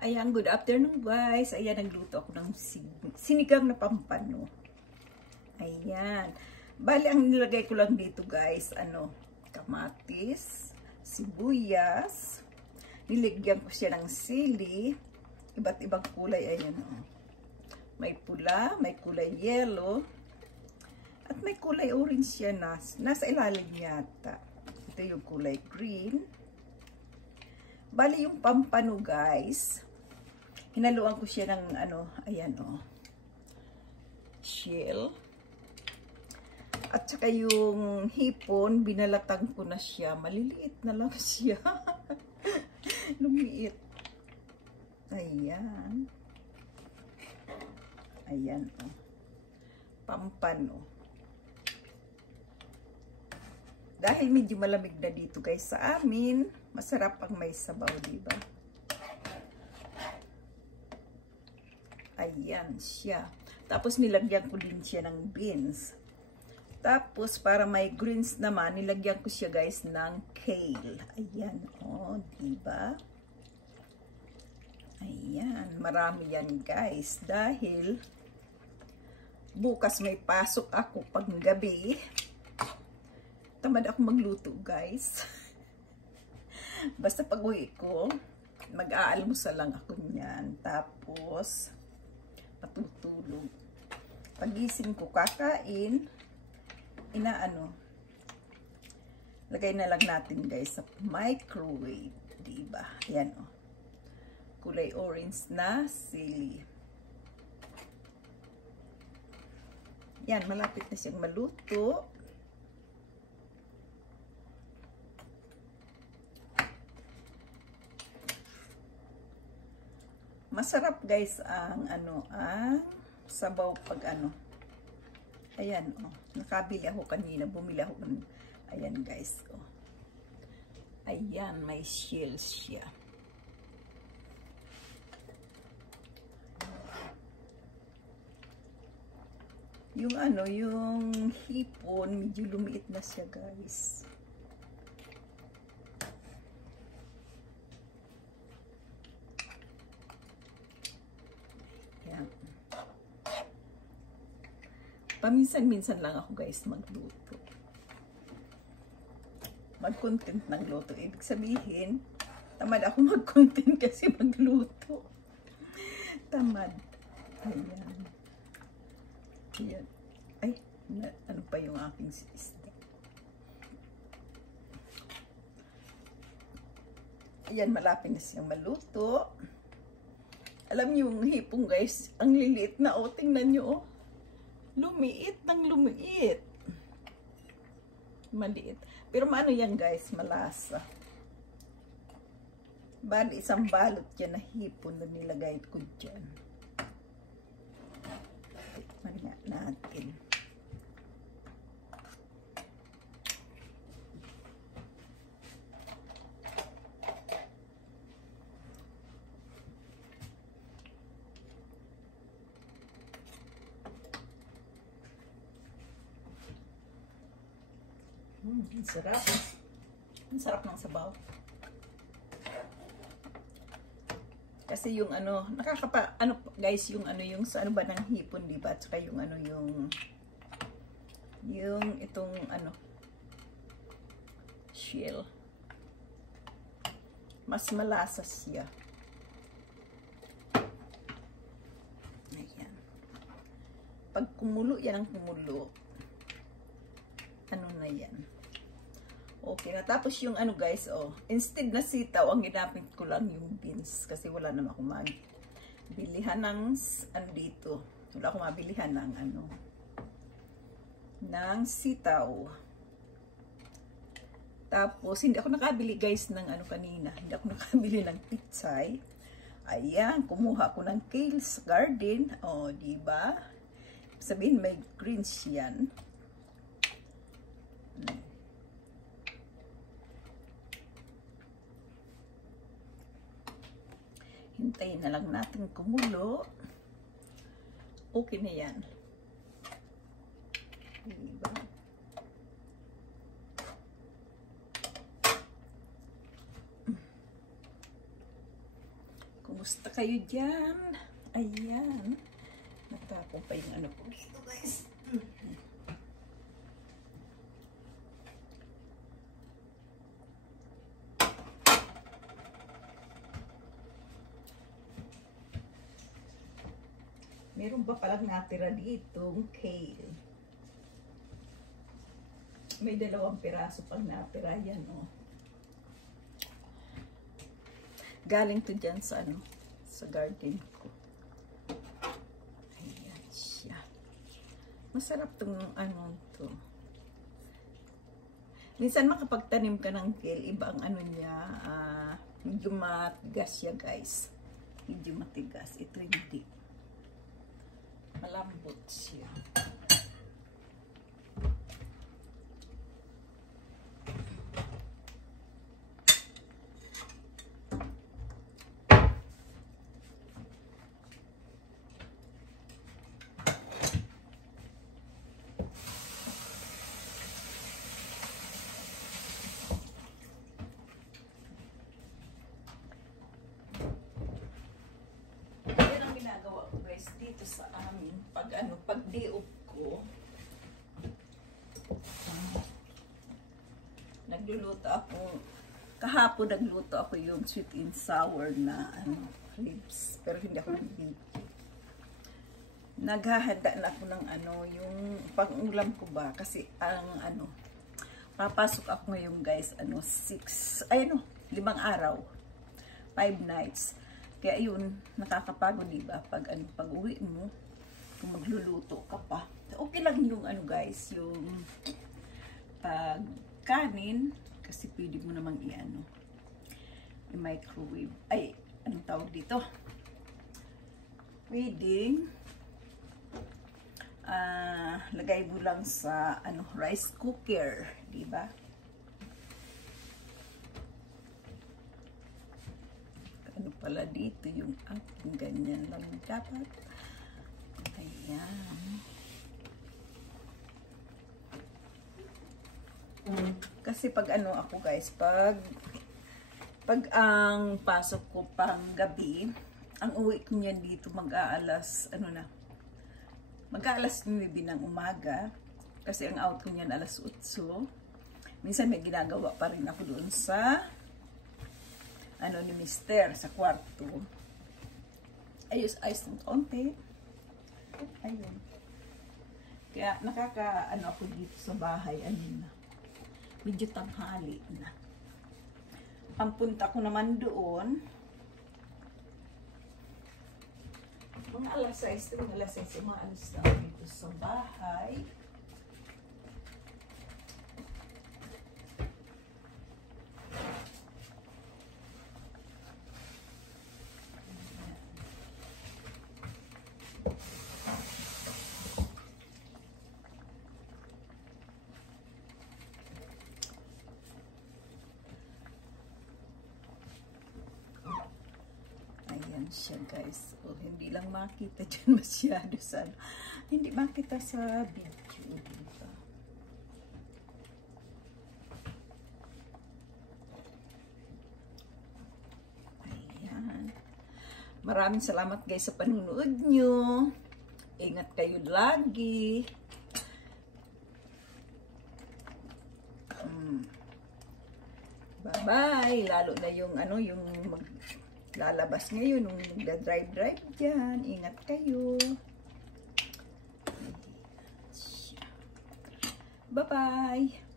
Ayan, good afternoon guys. Ayan, nagluto ako ng sinigang na pampano. Ayan. Bali, ang nilagay ko lang dito guys, kamatis, sibuyas, niligyan ko siya ng sili, iba't ibang kulay. Ayan, oh. May pula, may kulay yellow, at may kulay orange siya nasa ilalim yata. Ito yung kulay green. Bali, yung pampano guys, hinaluan ko siya ng ayan shell. At saka yung hipon, binalatan ko na siya. Maliliit na lang siya. Lumiit. Ayan. Ayan, oh. Pampano. Dahil medyo malamig na dito guys sa amin, masarap ang may sabaw, diba? Ayan siya. Tapos nilagyan ko din siya ng beans. Tapos para may greens naman, nilagyan ko siya guys ng kale. Ayan, oh, diba? Ayan, marami yan guys. Dahil bukas may pasok ako pag gabi. Tamad ako magluto guys. Basta pag uwi ko, mag-aalmusal lang ako niyan. Tapos matutulog. Pagising ko, kakain, lagay na lang natin guys sa microwave, diba? Ayan, oh. Kulay orange na sili. Yan, malapit na siyang maluto. Masarap guys ang ang sabaw pag Ayan, oh. Nakabili ako kanina. Bumili ako kanina. Ayan, guys, oh. Ayan, may shells siya. Yung yung hipon, medyo lumiit na siya, guys. Paminsan-minsan lang ako guys magluto. Mag-content ng luto. Ibig sabihin, tamad ako mag-content kasi magluto. Tamad. Ayan. Ayan. Ay, ano pa yung aking isda? Ayan, malapit na siyang maluto. Alam niyo yung hipong guys, ang liliit na, oh, tingnan niyo, oh. Lumiit ng lumiit. Maliit. Pero maano yan guys, malasa. Bali, isang balot yan na hipon na nilagay ko dyan. Tikman nga natin. Ang sarap. Ang sarap ng sabaw. Kasi yung guys, yung yung sa ba ng hipon, diba? At saka yung yung itong shell. Mas malasa siya. Ayan. Pag kumulo, yan ang kumulo. Na yan. Okay na. Tapos yung guys, oh, instead na sitaw, ang ginamit ko lang yung beans. Kasi wala naman akong mabilihan ng, dito. Wala akong mabilihan ng, ng sitaw. Tapos, hindi ako nakabili guys ng kanina. Hindi ako nakabili ng pitsay. Ayan, kumuha ko ng kale's garden. Oh, diba? Sabihin, may greens yan. Hintayin na lang natin kumulo. Okay na yan. Diba? Kumusta Kamusta kayo dyan? Ayan. Natapon pa yung ano ko dito, guys. Meron ba palang natira dito? Kale. May 2 piraso pang natira. Yan, oh. Galing to dyan sa ano, sa garden ko. Ayan siya. Masarap tong ano to. Minsan makapagtanim ka ng kale, iba ang ano niya, medyo matigas siya, guys. Medyo matigas. Ito hindi. Malambot siya. Dito sa amin, pag day-off ko, nagluluto ako, kahapon nagluto ako yung sweet and sour na ribs, pero hindi ako nag-video. Naghahanda na ako ng yung pang-ulam ko ba, kasi papasok ako ngayon, guys, 5 araw, 5 nights. Kaya yun, nakakapagod, diba? Pag uwi mo, kung magluluto ka pa. Okay lang yung guys, yung kanin, kasi pwede mo namang i-microwave. Ay, anong tawag dito? Pwedeng lagay mo lang sa rice cooker, diba? Pala dito yung aking ganyan lang dapat. Ayan. Kasi pag ako, guys, pag ang pasok ko pang gabi, ang uwi ko niyan dito mag-aalas mag-aalas 9 ng umaga, kasi ang out ko niyan alas 8. Minsan may ginagawa pa rin ako doon sa ni Mister sa kwarto. Ayos ng konti. Ayun. Kaya ako dito sa bahay, medyo tanghali na. Ang punta ko naman doon, mga alas 6, umaalis na ako dito sa bahay. Siya, guys. Hindi lang makita dyan masyado sa hindi makita sa video, diba? Ayan. Maraming salamat, guys, sa panunood nyo. Ingat kayo lagi. Bye-bye. Lalo na yung lalabas ngayon, nung nagda-drive dyan. Ingat kayo. Bye-bye.